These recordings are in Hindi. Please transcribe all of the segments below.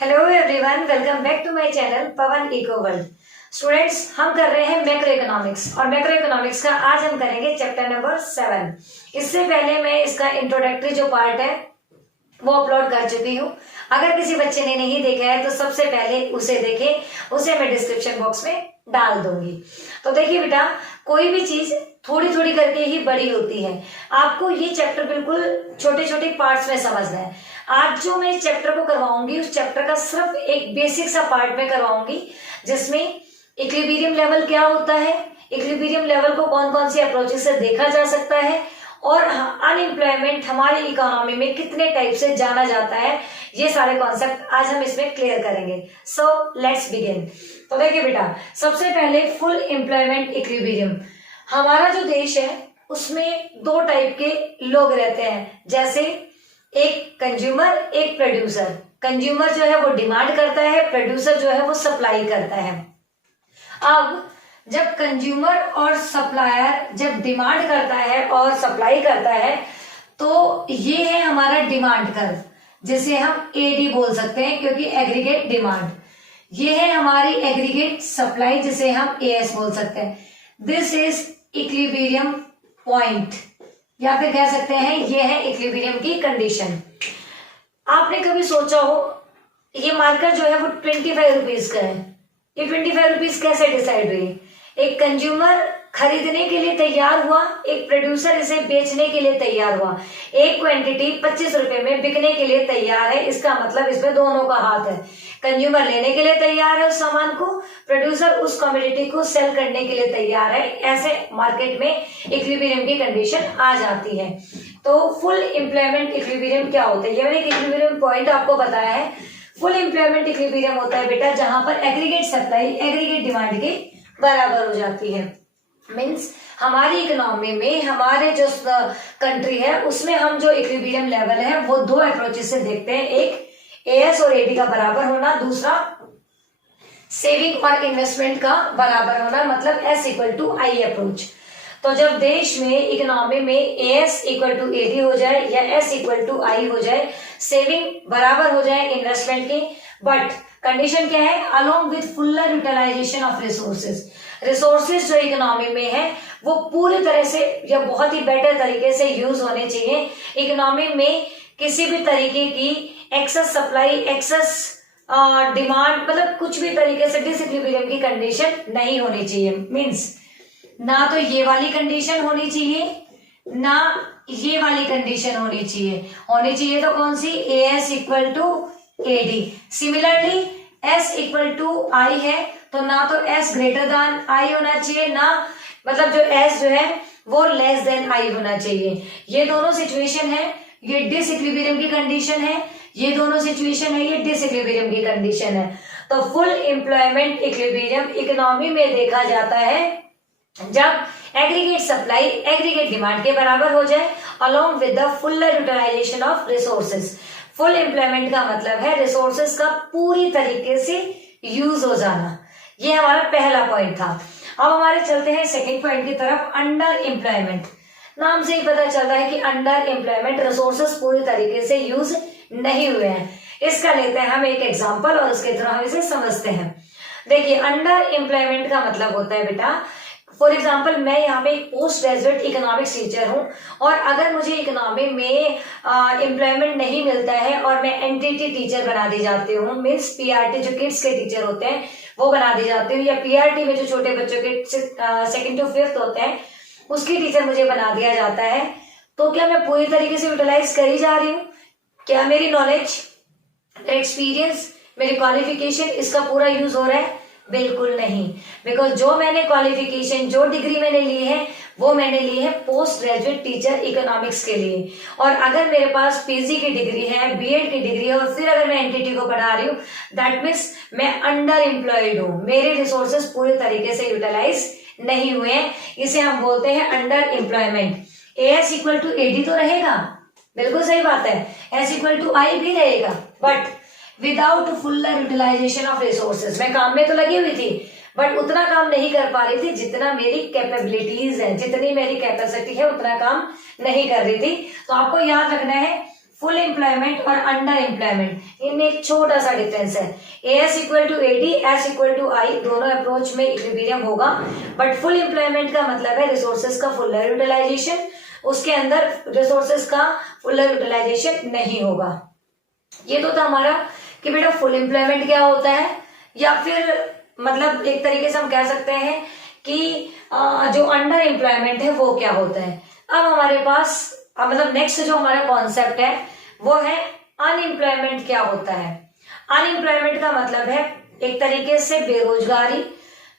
Hello everyone, welcome back to my channel Pavan Eco World. Students, हम कर रहे हैं मैक्रो इकोनॉमिक्स और मैक्रो इकोनॉमिक्स का आज हम करेंगे चैप्टर नंबर 7। इससे पहले मैं इसका इंट्रोडक्टरी जो पार्ट है वो अपलोड कर चुकी हूँ। अगर किसी बच्चे ने नहीं देखा है तो सबसे पहले उसे देखे, उसे मैं डिस्क्रिप्शन बॉक्स में डाल दूंगी। तो देखिए बेटा, कोई भी चीज थोड़ी थोड़ी करके ही बड़ी होती है। आपको ये चैप्टर बिल्कुल छोटे छोटे पार्ट्स में समझना है। आज जो मैं इस चैप्टर को करवाऊंगी उस चैप्टर का सिर्फ एक बेसिक सा पार्ट में करवाऊंगी, जिसमें इक्विलिब्रियम लेवल क्या होता है, इक्विलिब्रियम लेवल को कौन कौन सी अप्रोचेस से देखा जा सकता है और अनएम्प्लॉयमेंट हमारी इकोनॉमी में कितने टाइप से जाना जाता है, ये सारे कॉन्सेप्ट आज हम इसमें क्लियर करेंगे। So let's begin. तो देखिए बेटा, सबसे पहले फुल एम्प्लॉयमेंट इक्विलिब्रियम। हमारा जो देश है उसमें दो टाइप के लोग रहते हैं, जैसे एक कंज्यूमर, एक प्रोड्यूसर। कंज्यूमर जो है वो डिमांड करता है, प्रोड्यूसर जो है वो सप्लाई करता है। अब जब कंज्यूमर और सप्लायर जब डिमांड करता है और सप्लाई करता है तो ये है हमारा डिमांड कर्व, जिसे हम एडी बोल सकते हैं क्योंकि एग्रीगेट डिमांड। ये है हमारी एग्रीगेट सप्लाई, जिसे हम एएस बोल सकते हैं। दिस इज इक्विलिब्रियम पॉइंट, या फिर कह सकते हैं ये है इक्विलिब्रियम की कंडीशन। आपने कभी सोचा हो ये मार्कर जो है वो 25 रुपीज का है, ये 25 रुपीज कैसे डिसाइड हुई? एक कंज्यूमर खरीदने के लिए तैयार हुआ, एक प्रोड्यूसर इसे बेचने के लिए तैयार हुआ। एक क्वांटिटी 25 रुपए में बिकने के लिए तैयार है, इसका मतलब इसमें दोनों का हाथ है। कंज्यूमर लेने के लिए तैयार है उस सामान को, प्रोड्यूसर उस कमोडिटी को सेल करने के लिए तैयार है। ऐसे मार्केट में इक्विलिब्रियम की कंडीशन आ जाती है। तो फुल एम्प्लॉयमेंट इक्विलिब्रियम क्या होता है, ये मैंने इक्विलिब्रियम पॉइंट आपको बताया है। फुल एम्प्लॉयमेंट इक्विलिब्रियम होता है बेटा जहां पर एग्रीगेट सप्लाई एग्रीगेट डिमांड के बराबर हो जाती है। मीन्स हमारी इकोनॉमी में, हमारे जो कंट्री है उसमें हम जो इक्विलिब्रियम लेवल है वो दो अप्रोचेस से देखते हैं। एक एएस और एडी का बराबर होना, दूसरा सेविंग और इन्वेस्टमेंट का बराबर होना, मतलब S equal to I approach. तो जब देश में इकोनॉमी में एएस इक्वल टू एडी हो जाए या एस इक्वल टू आई हो जाए, सेविंग बराबर हो जाए इन्वेस्टमेंट की, बट कंडीशन क्या है? Along with fuller utilisation of resources. Resources जो इकोनॉमी में है वो पूरी तरह से या बहुत ही बेटर तरीके से यूज होने चाहिए। इकोनॉमी में किसी भी तरीके की एक्सेस सप्लाई, एक्सेस डिमांड, मतलब कुछ भी तरीके से डिसइक्विलिब्रियम की कंडीशन नहीं होनी चाहिए। मींस ना तो ये वाली कंडीशन होनी चाहिए, ना ये वाली कंडीशन होनी चाहिए। होनी चाहिए तो कौन सी? AS equal to AD. Similarly S equal to I है तो ना तो एस ग्रेटर देन आई होना चाहिए, ना मतलब जो एस जो है वो लेस देन आई होना चाहिए। ये दोनों सिचुएशन है, ये डिसइक्विलिब्रियम की कंडीशन है, ये दोनों सिचुएशन है, ये डिसइक्विलिब्रियम की कंडीशन है। तो फुल एम्प्लॉयमेंट इक्विलिब्रियम इकोनॉमी में देखा जाता है जब एग्रीगेट सप्लाई एग्रीगेट डिमांड के बराबर हो जाए, along with the fuller utilisation of resources. Full employment का मतलब है रिसोर्सेज का पूरी तरीके से यूज हो जाना। ये हमारा पहला पॉइंट था। अब हमारे चलते हैं सेकंड पॉइंट की तरफ, अंडर एम्प्लॉयमेंट। नाम से ही पता चल रहा है कि अंडर एम्प्लॉयमेंट, रिसोर्सेज पूरी तरीके से यूज नहीं हुए हैं। इसका लेते हैं हम एक एग्जांपल और उसके थ्रू हम इसे समझते हैं। देखिए, अंडर एम्प्लॉयमेंट का मतलब होता है बेटा, फॉर एग्जाम्पल मैं यहाँ पे एक पोस्ट ग्रेजुएट इकोनॉमिक्स टीचर हूँ और अगर मुझे इकोनॉमी में एम्प्लॉयमेंट नहीं मिलता है और मैं एनटीटी टीचर बना दी जाती हूँ, मीन्स पीआरटी जो किड्स के टीचर होते हैं वो बना दी जाती हूँ, या पीआरटी में जो छोटे बच्चों के 2nd to 5th होते हैं उसकी टीचर मुझे बना दिया जाता है, तो क्या मैं पूरी तरीके से यूटिलाइज करी जा रही हूँ? क्या मेरी नॉलेज, एक्सपीरियंस, मेरी क्वालिफिकेशन, इसका पूरा यूज हो रहा है? बिल्कुल नहीं। बिकॉज जो मैंने क्वालिफिकेशन, जो डिग्री मैंने ली है वो मैंने ली है पोस्ट ग्रेजुएट टीचर इकोनॉमिक्स के लिए। और अगर मेरे पास पीजी की डिग्री है, बीएड की डिग्री है और फिर अगर मैं एनटीटी को पढ़ा रही हूँ, दैट मीन्स मैं अंडर एम्प्लॉयड हूँ, मेरे रिसोर्सेज पूरे तरीके से यूटिलाइज नहीं हुए हैं। इसे हम बोलते हैं under employment. AS equal to AD तो रहेगा, बिल्कुल सही बात है, एस इक्वल टू आई भी रहेगा, but without fuller utilisation of resources. मैं काम में तो लगी हुई थी बट उतना काम नहीं कर पा रही थी जितना मेरी कैपेबिलिटीज है, जितनी मेरी कैपेसिटी है उतना काम नहीं कर रही थी। तो आपको याद रखना है फुल एम्प्लॉयमेंट और अंडर एम्प्लॉयमेंट, इनमें एक छोटा सा डिफरेंस है। S equal to AD, S equal to I, दोनों अप्रोच में इक्विलिब्रियम होगा, बट फुल एम्प्लॉयमेंट का मतलब है रिसोर्सेज का फुल यूटिलाइजेशन, उसके अंदर रिसोर्सेज का फुल यूटिलाइजेशन नहीं होगा। ये तो था हमारा कि बेटा फुल एम्प्लॉयमेंट क्या होता है, या फिर मतलब एक तरीके से हम कह सकते हैं कि जो अंडर एम्प्लॉयमेंट है वो क्या होता है। अब हमारे पास मतलब नेक्स्ट जो हमारा कॉन्सेप्ट है वो है अनएम्प्लॉयमेंट क्या होता है। अनएम्प्लॉयमेंट का मतलब है एक तरीके से बेरोजगारी,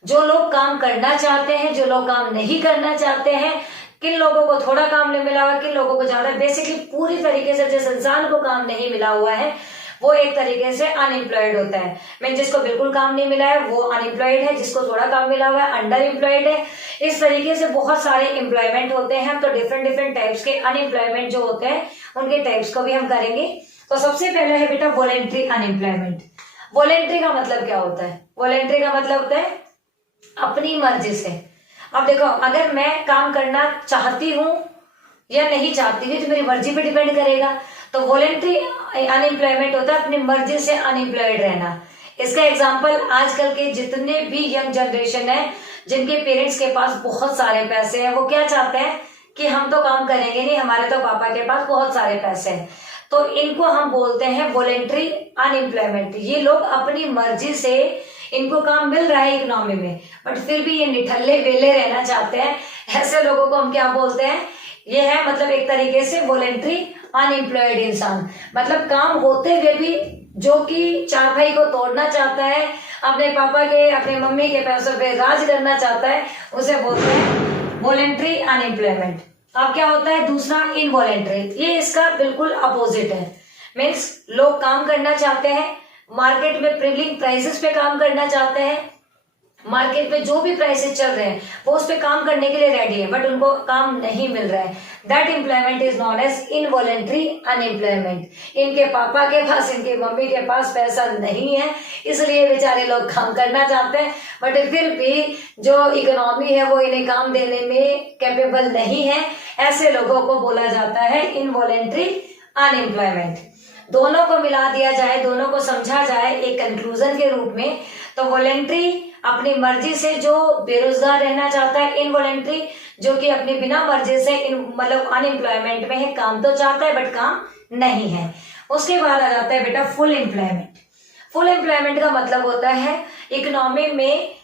जो लोग काम करना चाहते हैं, जो लोग काम नहीं करना चाहते हैं, किन लोगों को थोड़ा काम नहीं मिला हुआ, किन लोगों को ज्यादा, बेसिकली पूरी तरीके से जिस इंसान को काम नहीं मिला हुआ है वो एक तरीके से अनएम्प्लॉयड होता है। मीन जिसको बिल्कुल काम नहीं मिला है वो अनएम्प्लॉयड है, जिसको थोड़ा काम मिला हुआ है अंडर एम्प्लॉयड है। इस तरीके से बहुत सारे एम्प्लॉयमेंट होते हैं, तो डिफरेंट डिफरेंट टाइप्स के अनएम्प्लॉयमेंट जो होते हैं उनके टाइप्स को भी हम करेंगे। तो सबसे पहले है बेटा वॉलेंट्री अनएम्प्लॉयमेंट। वॉलेंट्री का मतलब क्या होता है? वॉलेंट्री का मतलब होता है अपनी मर्जी से। अब देखो, अगर मैं काम करना चाहती हूँ या नहीं चाहती हूँ तो मेरी मर्जी पे डिपेंड करेगा। तो वॉलेंट्री अनएम्प्लॉयमेंट होता है अपनी मर्जी से अनएम्प्लॉयड रहना। इसका एग्जांपल आजकल के जितने भी यंग जनरेशन है जिनके पेरेंट्स के पास बहुत सारे पैसे हैं, वो क्या चाहते हैं कि हम तो काम करेंगे नहीं, हमारे तो पापा के पास बहुत सारे पैसे हैं, तो इनको हम बोलते हैं वॉलेंट्री अनएम्प्लॉयमेंट। ये लोग अपनी मर्जी से, इनको काम मिल रहा है इकोनॉमी में, बट फिर भी ये निठल्ले वेले रहना चाहते हैं। ऐसे लोगों को हम क्या बोलते हैं? ये है मतलब एक तरीके से वॉलेंट्री अनएम्प्लॉयड इंसान। मतलब काम होते हुए भी जो कि चारपाई को तोड़ना चाहता है, अपने पापा के, अपने मम्मी के पैसों पे राज करना चाहता है, उसे बोलते हैं वॉलेंट्री अनएम्प्लॉयमेंट। अब क्या होता है दूसरा, इनवॉलेंट्री। ये इसका बिल्कुल अपोजिट है। मीन्स लोग काम करना चाहते हैं, मार्केट में प्रिवलिंग प्राइसेस पे काम करना चाहते हैं, मार्केट में जो भी प्राइसेस चल रहे हैं वो उस पे काम करने के लिए रेडी है, बट उनको काम नहीं मिल रहा है। That employment is known as involuntary unemployment. इनके पापा के पास, इनके मम्मी के पास पैसा नहीं है, इसलिए बेचारे लोग काम करना चाहते हैं, बट फिर भी जो इकोनॉमी है वो इन्हें काम देने में कैपेबल नहीं है। ऐसे लोगों को बोला जाता है इनवॉलेंट्री अनएम्प्लॉयमेंट। दोनों को मिला दिया जाए, दोनों को समझा जाए एक कंक्लूजन के रूप में, तो वॉलेंट्री अपनी मर्जी से जो बेरोजगार रहना चाहता है, इनवॉलेंट्री जो कि अपनी बिना मर्जी से मतलब अनएम्प्लॉयमेंट में है, काम तो चाहता है बट काम नहीं है। उसके बाद आ जाता है बेटा फुल एम्प्लॉयमेंट। फुल एम्प्लॉयमेंट का मतलब होता है इकोनॉमी में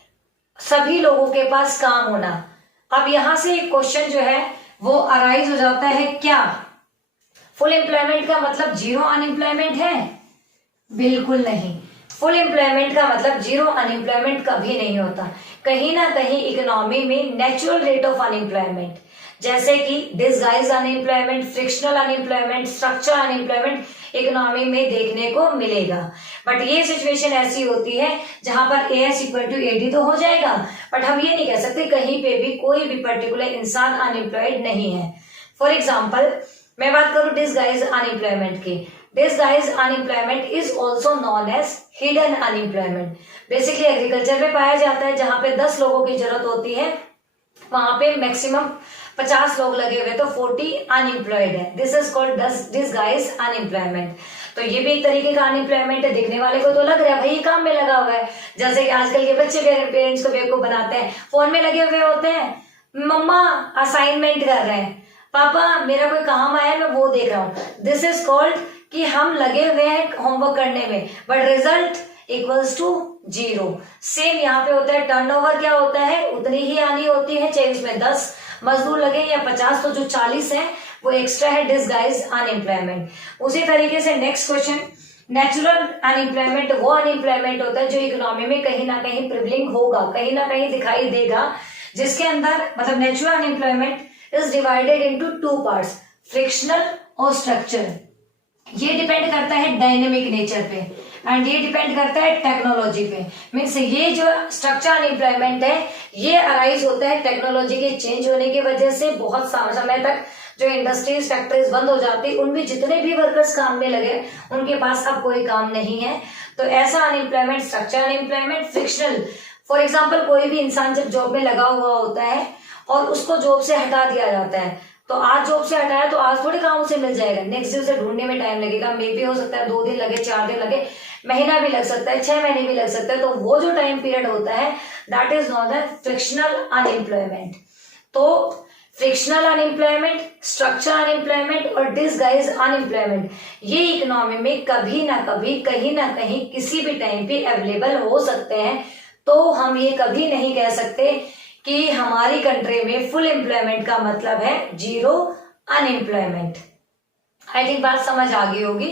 सभी लोगों के पास काम होना। अब यहां से एक क्वेश्चन जो है वो अराइज हो जाता है, क्या फुल एम्प्लॉयमेंट का मतलब जीरो अनएम्प्लॉयमेंट है? बिल्कुल नहीं। फुल एम्प्लॉयमेंट का मतलब जीरो अनएम्प्लॉयमेंट कभी नहीं होता। कहीं ना कहीं इकोनॉमी में नेचुरल रेट ऑफ अनएम्प्लॉयमेंट, जैसे कि disguise unemployment, frictional unemployment, structure unemployment economy में देखने को मिलेगा। बट ये सिचुएशन ऐसी होती है जहां पर एएस इक्वल टू एडी तो हो जाएगा, बट हम ये नहीं कह सकते कहीं पे भी कोई भी पर्टिकुलर इंसान अनएम्प्लॉयड नहीं है। फॉर एग्जाम्पल मैं बात करूं डिसगाइज अनएम्प्लॉयमेंट की। Disguise unemployment is also known as hidden unemployment. Basically agriculture में पाया जाता है, जहां पे 10 लोगों की जरूरत होती है वहां पे मैक्सिमम 50 लोग लगे हुए, तो 40 अनएम्प्लॉयड है। This is called disguise unemployment. तो ये भी एक तरीके का अनएम्प्लॉयमेंट है। दिखने वाले को तो लग रहा है भाई काम में लगा हुआ है, जैसे कि आजकल के बच्चे पेरेंट्स को बेवकूफ बनाते हैं, फोन में लगे हुए होते हैं, मम्मा असाइनमेंट कर रहे हैं, पापा मेरा कोई काम आया मैं वो देख रहा हूँ। दिस इज कॉल्ड कि हम लगे हुए हैं होमवर्क करने में, but result equals to zero. Same यहाँ पे होता है, टर्नओवर क्या होता है उतनी ही आनी होती है, चाहे उसमें 10 मजदूर लगे या 50, तो जो 40 है वो एक्स्ट्रा है, डिसगाइज अनएम्प्लॉयमेंट। उसी तरीके से नेक्स्ट क्वेश्चन, नेचुरल अनएम्प्लॉयमेंट वो अनएम्प्लॉयमेंट होता है जो इकोनॉमी में कहीं ना कहीं प्रिवलिंग होगा, कहीं ना कहीं दिखाई देगा, जिसके अंदर मतलब natural unemployment is divided into 2 parts, frictional और स्ट्रक्चर। ये डिपेंड करता है डायनेमिक नेचर पे एंड ये डिपेंड करता है टेक्नोलॉजी पे। मीन्स ये जो स्ट्रक्चर अनएम्प्लॉयमेंट है ये अराइज होता है टेक्नोलॉजी के चेंज होने की वजह से। बहुत समय तक जो इंडस्ट्रीज फैक्ट्रीज बंद हो जाती, उनमें जितने भी वर्कर्स काम में लगे उनके पास अब कोई काम नहीं है, तो ऐसा unemployment structure unemployment. Frictional, for example कोई भी इंसान जब जॉब में लगा हुआ होता है और उसको जॉब से हटा दिया जाता है, तो आज जॉब से हटाया तो आज थोड़ी काम उसे मिल जाएगा, नेक्स्ट डे उसे ढूंढने में टाइम लगेगा, मे भी हो सकता है 2 दिन लगे, 4 दिन लगे, महीना भी लग सकता है, 6 महीने भी लग सकता है। तो वो जो टाइम पीरियड होता है that is known the frictional unemployment. तो फ्रिक्शनल अनएम्प्लॉयमेंट, स्ट्रक्चर अनएम्प्लॉयमेंट और डिसगाइज अनएम्प्लॉयमेंट, ये इकोनॉमी में कभी ना कभी, कहीं ना कहीं, किसी भी टाइम पे अवेलेबल हो सकते हैं। तो हम ये कभी नहीं कह सकते कि हमारी कंट्री में फुल एम्प्लॉयमेंट का मतलब है जीरो अनएम्प्लॉयमेंट। आई थिंक बात समझ आ गई होगी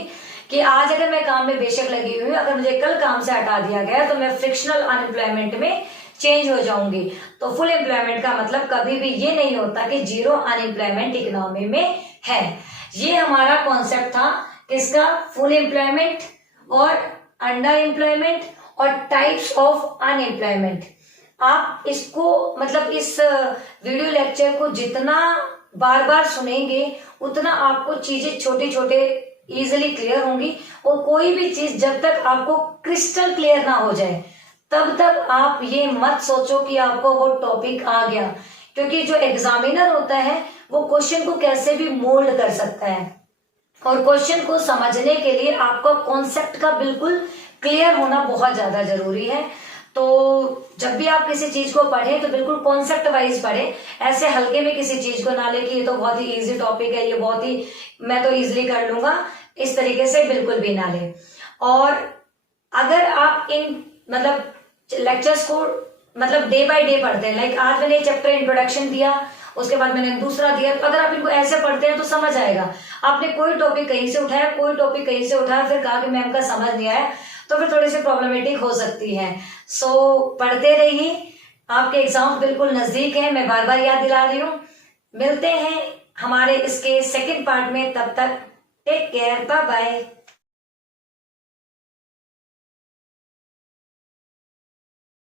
कि आज अगर मैं काम में बेशक लगी हुई हूँ, अगर मुझे कल काम से हटा दिया गया तो मैं फ्रिक्शनल अनएम्प्लॉयमेंट में चेंज हो जाऊंगी। तो फुल एम्प्लॉयमेंट का मतलब कभी भी ये नहीं होता कि जीरो अनएम्प्लॉयमेंट इकोनॉमी में है। ये हमारा कॉन्सेप्ट था किसका, फुल एम्प्लॉयमेंट और अंडर एम्प्लॉयमेंट और टाइप्स ऑफ अनएम्प्लॉयमेंट। आप इसको मतलब इस वीडियो लेक्चर को जितना बार बार सुनेंगे उतना आपको चीजें छोटे छोटे इजिली क्लियर होंगी। और कोई भी चीज जब तक आपको क्रिस्टल क्लियर ना हो जाए तब तक आप ये मत सोचो कि आपको वो टॉपिक आ गया, क्योंकि जो एग्जामिनर होता है वो क्वेश्चन को कैसे भी मोल्ड कर सकता है। और क्वेश्चन को समझने के लिए आपका कॉन्सेप्ट का बिल्कुल क्लियर होना बहुत ज्यादा जरूरी है। तो जब भी आप किसी चीज को पढ़े तो बिल्कुल कॉन्सेप्ट वाइज पढ़े, ऐसे हल्के में किसी चीज को ना ले कि ये तो बहुत ही इजी टॉपिक है, ये बहुत ही मैं तो इजीली कर लूंगा, इस तरीके से बिल्कुल भी ना ले। और अगर आप इन मतलब लेक्चर्स को मतलब डे बाय डे पढ़ते हैं, लाइक आज मैंने चैप्टर इंट्रोडक्शन दिया, उसके बाद मैंने दूसरा दिया, तो अगर आप इनको ऐसे पढ़ते हैं तो समझ आएगा। आपने कोई टॉपिक कहीं से उठाया, कोई टॉपिक कहीं से उठाया, फिर कहा कि मैम का समझ नहीं आया, तो फिर थोड़ी सी प्रॉब्लमेटिक हो सकती है। सो पढ़ते रहिए, आपके एग्जाम बिल्कुल नजदीक है, मैं बार बार याद दिला रही हूँ। मिलते हैं हमारे इसके सेकंड पार्ट में, तब तक टेक केयर, बाय बाय।